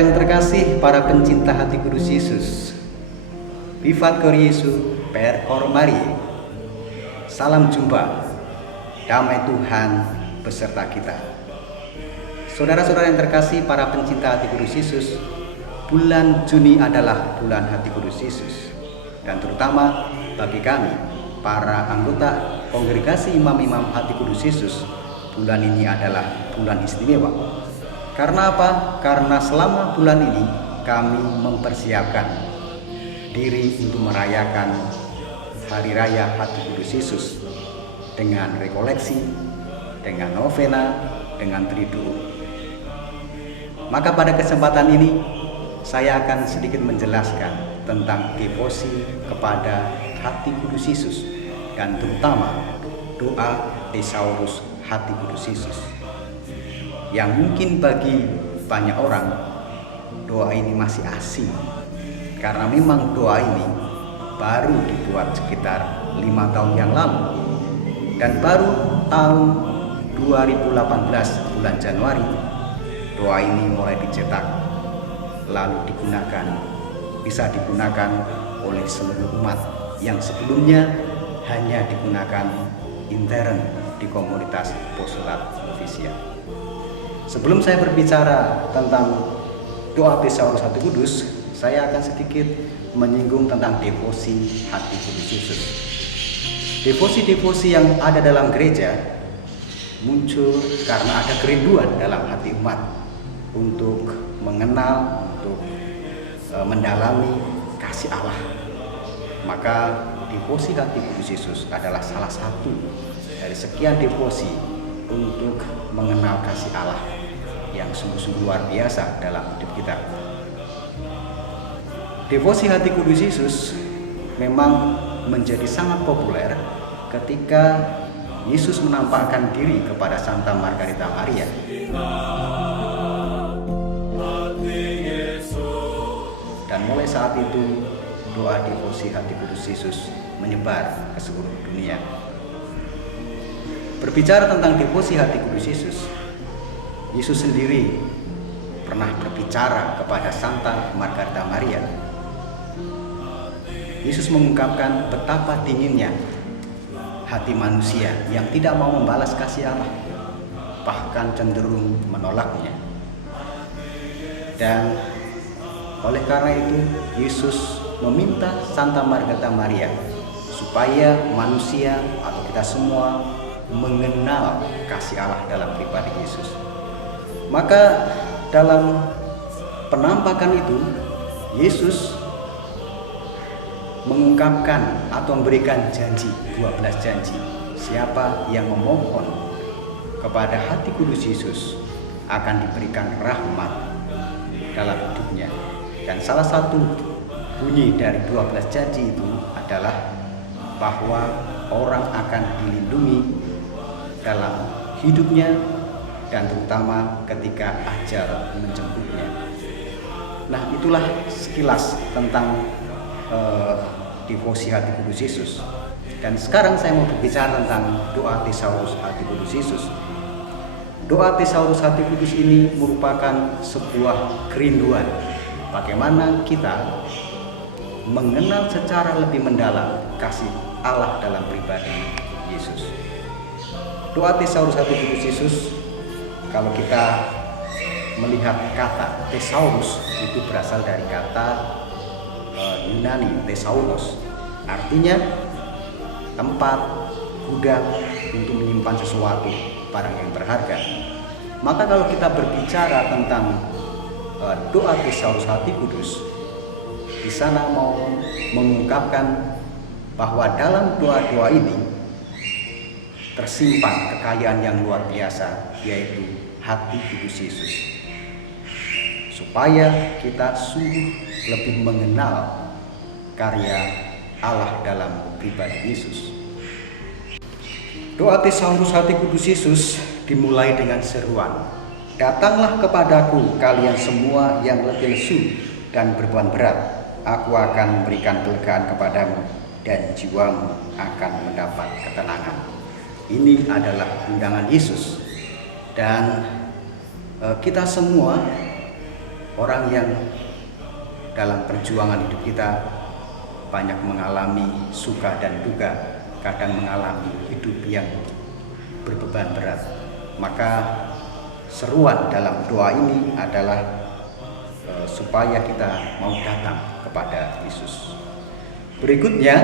Saudara-saudara yang terkasih, para pencinta hati kudus Yesus, Vivat Cor Jesu, per cor Maria. Salam jumpa, damai Tuhan beserta kita. Saudara-saudara yang terkasih, para pencinta hati kudus Yesus, bulan Juni adalah bulan hati kudus Yesus. Dan terutama bagi kami, para anggota kongregasi imam-imam hati kudus Yesus, bulan ini adalah bulan istimewa. Karena apa? Karena selama bulan ini kami mempersiapkan diri untuk merayakan Hari Raya Hati Kudus Yesus dengan rekoleksi, dengan novena, dengan triduum. Maka pada kesempatan ini saya akan sedikit menjelaskan tentang devosi kepada Hati Kudus Yesus dan terutama doa Thesaurus Hati Kudus Yesus. Yang mungkin bagi banyak orang doa ini masih asing, karena memang doa ini baru dibuat sekitar 5 tahun yang lalu, dan baru tahun 2018 bulan Januari doa ini mulai dicetak lalu bisa digunakan oleh seluruh umat yang sebelumnya hanya digunakan intern di komunitas postulat ofisial. Sebelum saya berbicara tentang doa Thesaurus Hati Kudus, saya akan sedikit menyinggung tentang devosi Hati Kudus Yesus. Devosi-devosi yang ada dalam gereja muncul karena ada kerinduan dalam hati umat untuk mengenal, untuk mendalami kasih Allah. Maka devosi Hati Kudus Yesus adalah salah satu dari sekian devosi untuk mengenal kasih Allah yang sungguh-sungguh luar biasa dalam hidup kita. Devosi Hati Kudus Yesus memang menjadi sangat populer ketika Yesus menampakkan diri kepada Santa Margarita Maria. Dan mulai saat itu doa devosi Hati Kudus Yesus menyebar ke seluruh dunia. Berbicara tentang devosi Hati Kudus Yesus, Yesus sendiri pernah berbicara kepada Santa Margarita Maria. Yesus mengungkapkan betapa dinginnya hati manusia yang tidak mau membalas kasih Allah, bahkan cenderung menolaknya. Dan oleh karena itu Yesus meminta Santa Margarita Maria supaya manusia atau kita semua mengenal kasih Allah dalam pribadi Yesus. Maka dalam penampakan itu Yesus mengungkapkan atau memberikan janji, 12 janji. Siapa yang memohon kepada Hati Kudus Yesus akan diberikan rahmat dalam hidupnya. Dan salah satu bunyi dari 12 janji itu adalah bahwa orang akan dilindungi dalam hidupnya dan terutama ketika ajal menjemputnya. Nah, itulah sekilas tentang devosi Hati Kudus Yesus. Dan sekarang saya mau berbicara tentang doa Thesaurus Hati Kudus Yesus. Doa Thesaurus Hati Kudus ini merupakan sebuah kerinduan bagaimana kita mengenal secara lebih mendalam kasih Allah dalam pribadi Yesus. Doa Thesaurus Hati Kudus Yesus, kalau kita melihat kata Thesaurus itu berasal dari kata Yunani Thesauros, artinya tempat, gudang untuk menyimpan sesuatu, barang yang berharga. Maka kalau kita berbicara tentang doa Thesaurus Hati Kudus, di sana mau mengungkapkan bahwa dalam doa-doa ini tersimpan kekayaan yang luar biasa, yaitu Hati Kudus Yesus, supaya kita sungguh lebih mengenal karya Allah dalam pribadi Yesus. Doa Thesaurus Hati Kudus Yesus dimulai dengan seruan, "Datanglah kepadaku kalian semua yang letih lesu dan beban berat, aku akan memberikan kelegaan kepadamu dan jiwamu akan mendapat ketenangan." Ini adalah undangan Yesus, dan kita semua orang yang dalam perjuangan hidup kita banyak mengalami suka dan duka, kadang mengalami hidup yang berbeban berat. Maka seruan dalam doa ini adalah supaya kita mau datang kepada Yesus. Berikutnya,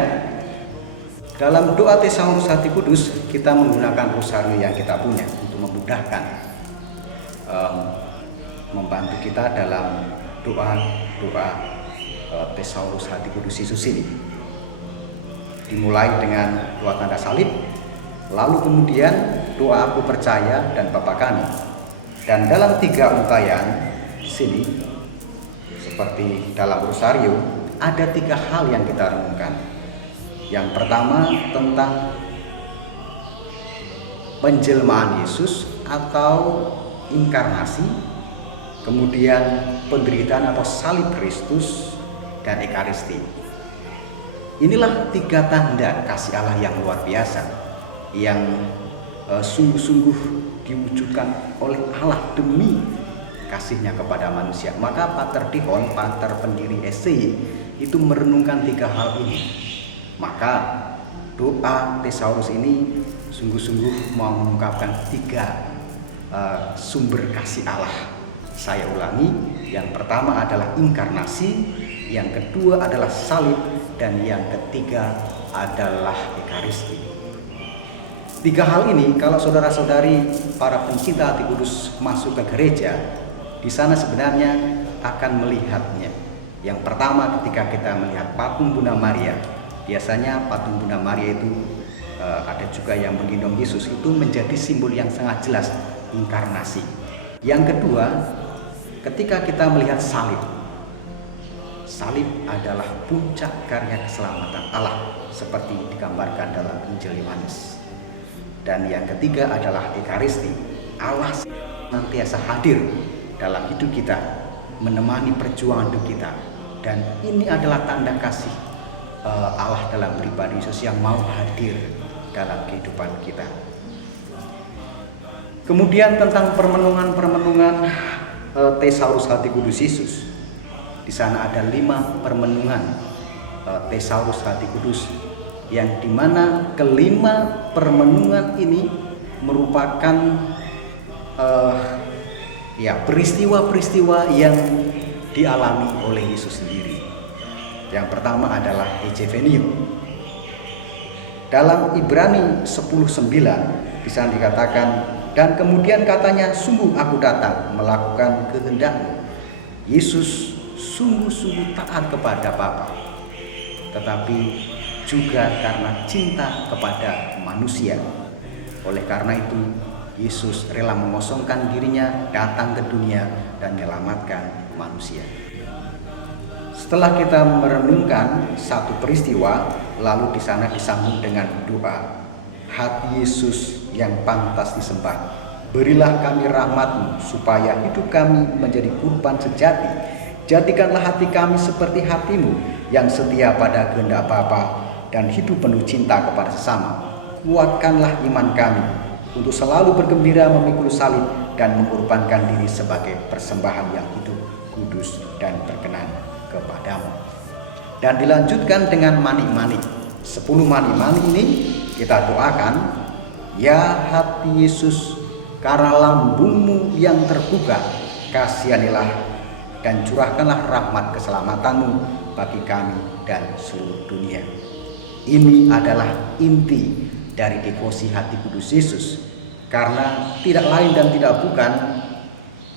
dalam doa Tesaurus Hati Kudus kita menggunakan rosario yang kita punya untuk memudahkan membantu kita dalam doa Tesaurus Hati Kudus Yesus ini. Dimulai dengan doa tanda salib, lalu kemudian doa Aku Percaya dan Bapa Kami. Dan dalam 3 untayan di sini, seperti dalam rosario, ada 3 hal yang kita renungkan. Yang pertama tentang penjelmaan Yesus atau inkarnasi, kemudian penderitaan atau salib Kristus, dan Ekaristi. Inilah 3 tanda kasih Allah yang luar biasa, yang sungguh-sungguh diwujudkan oleh Allah demi kasihnya kepada manusia. Maka Pater Dihon, Pater pendiri SCY, itu merenungkan 3 hal ini. Maka doa Tesaurus ini sungguh-sungguh mau mengungkapkan 3 sumber kasih Allah. Saya ulangi, yang pertama adalah inkarnasi, yang kedua adalah salib, dan yang ketiga adalah Ekaristi. 3 hal ini kalau saudara-saudari para pencinta hati kudus masuk ke gereja, di sana sebenarnya akan melihatnya. Yang pertama, ketika kita melihat patung Bunda Maria, biasanya patung Bunda Maria itu ada juga yang menggendong Yesus, itu menjadi simbol yang sangat jelas inkarnasi. Yang kedua, ketika kita melihat salib, salib adalah puncak karya keselamatan Allah seperti digambarkan dalam Injil Yohanes. Dan yang ketiga adalah Ekaristi. Allah senantiasa hadir dalam hidup kita, menemani perjuangan hidup kita. Dan ini adalah tanda kasih Allah dalam pribadi Yesus yang mau hadir dalam kehidupan kita. Kemudian tentang permenungan-permenungan Tesaurus Hati Kudus Yesus. Di sana ada 5 permenungan Tesaurus Hati Kudus, yang dimana kelima permenungan ini merupakan peristiwa-peristiwa yang dialami oleh Yesus sendiri. Yang pertama adalah Epiphanium. Dalam Ibrani 10:9 di sana dikatakan, dan kemudian katanya, sungguh aku datang melakukan kehendak-Mu. Yesus sungguh-sungguh taat kepada Bapa, tetapi juga karena cinta kepada manusia. Oleh karena itu, Yesus rela mengosongkan dirinya, datang ke dunia dan menyelamatkan manusia. Setelah kita merenungkan satu peristiwa, lalu di sana disambung dengan doa, hati Yesus yang pantas disembah, berilah kami rahmat-Mu supaya hidup kami menjadi kurban sejati. Jadikanlah hati kami seperti hati-Mu yang setia pada kehendak Bapa dan hidup penuh cinta kepada sesama. Kuatkanlah iman kami untuk selalu bergembira memikul salib dan mengorbankan diri sebagai persembahan yang hidup, kudus, dan berkenan kepadamu. Dan dilanjutkan dengan manik-manik. 10 manik-manik ini kita doakan, ya hati Yesus, karena lambung-Mu yang terbuka, kasihanilah dan curahkanlah rahmat keselamatan-Mu bagi kami dan seluruh dunia. Ini adalah inti dari devosi hati kudus Yesus, karena tidak lain dan tidak bukan,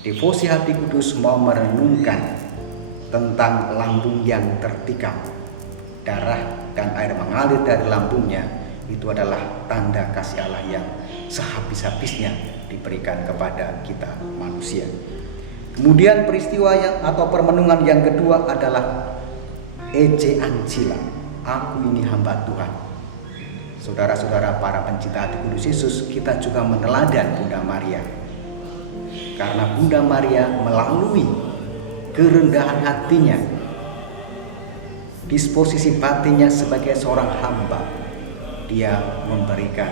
devosi hati kudus mau merenungkan tentang lambung yang tertikam, darah dan air mengalir dari lambungnya. Itu adalah tanda kasih Allah yang sehabis-habisnya diberikan kepada kita manusia. Kemudian peristiwa atau permenungan yang kedua adalah Ecce Ancilla, aku ini hamba Tuhan. Saudara-saudara para pencinta hati kudus Yesus, kita juga meneladan Bunda Maria. Karena Bunda Maria melalui kerendahan hatinya, disposisi batinnya sebagai seorang hamba, dia memberikan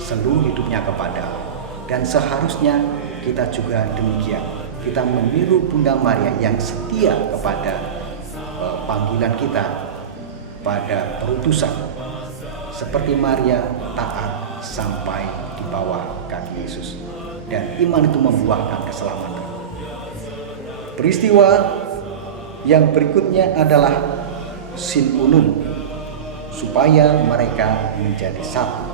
seluruh hidupnya kepada Allah. Dan seharusnya kita juga demikian. kita meniru Bunda Maria yang setia kepada panggilan kita pada perutusan. Seperti Maria taat sampai di bawah kaki Yesus. Dan iman itu membuahkan keselamatan. Peristiwa yang berikutnya adalah sinunun, supaya mereka menjadi satu.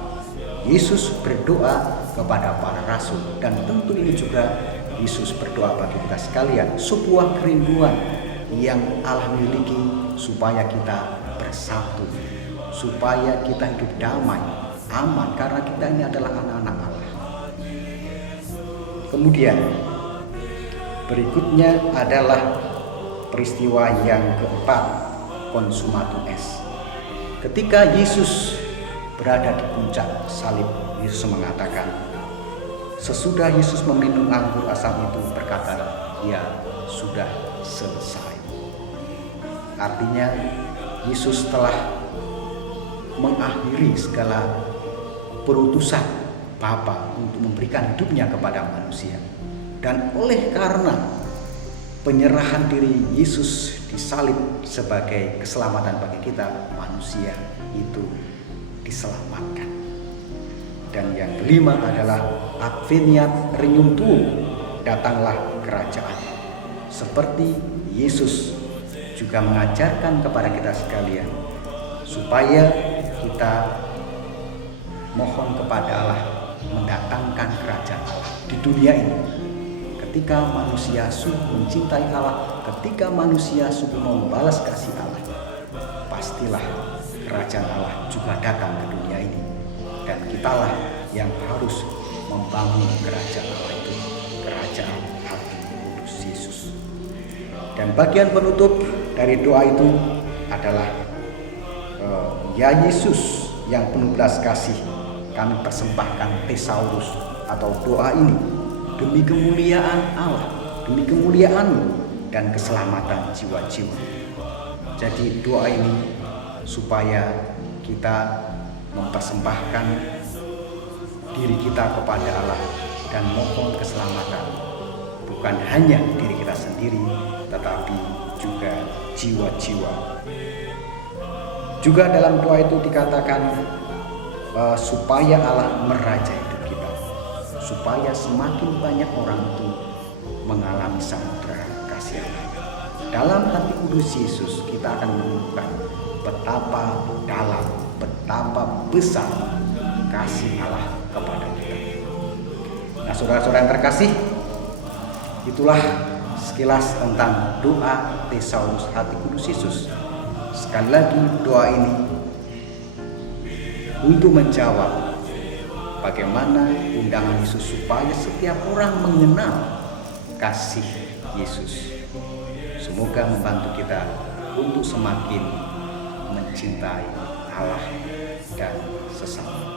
Yesus berdoa kepada para rasul, dan tentu ini juga Yesus berdoa bagi kita sekalian, sebuah kerinduan yang Allah miliki supaya kita bersatu, supaya kita hidup damai, aman, karena kita ini adalah anak-anak Allah. Kemudian berikutnya adalah peristiwa yang keempat, consumatum est. Ketika Yesus berada di puncak salib, Yesus mengatakan, sesudah Yesus meminum anggur asam itu, berkata, ya sudah selesai. Artinya Yesus telah mengakhiri segala perutusan Bapa untuk memberikan hidupnya kepada manusia. Dan oleh karena penyerahan diri Yesus disalib sebagai keselamatan bagi kita, manusia itu diselamatkan. Dan yang kelima adalah adveniat regnum tuum, datanglah kerajaan. Seperti Yesus juga mengajarkan kepada kita sekalian supaya kita mohon kepada Allah mendatangkan kerajaan Allah di dunia ini. Ketika manusia sungguh mencintai Allah, ketika manusia sungguh membalas kasih Allah, pastilah kerajaan Allah juga datang ke dunia ini. Dan kitalah yang harus membangun kerajaan Allah itu, kerajaan hati kudus Yesus. Dan bagian penutup dari doa itu adalah ya Yesus yang penuh belas kasih, kami persembahkan thesaurus atau doa ini demi kemuliaan Allah, demi kemuliaan-Mu dan keselamatan jiwa-jiwa. Jadi doa ini supaya kita mempersembahkan diri kita kepada Allah dan mohon keselamatan, bukan hanya diri kita sendiri, tetapi juga jiwa-jiwa. Juga dalam doa itu dikatakan supaya Allah merajai hidup kita, supaya semakin banyak orang itu mengalami samudera kasih Allah. Dalam hati kudus Yesus kita akan menemukan betapa dalam, betapa besar kasih Allah kepada kita. Nah, saudara-saudara yang terkasih, itulah sekilas tentang doa thesaurus hati kudus Yesus. Sekali lagi, doa ini untuk menjawab bagaimana undangan Yesus supaya setiap orang mengenal kasih Yesus. Semoga membantu kita untuk semakin mencintai Allah dan sesama.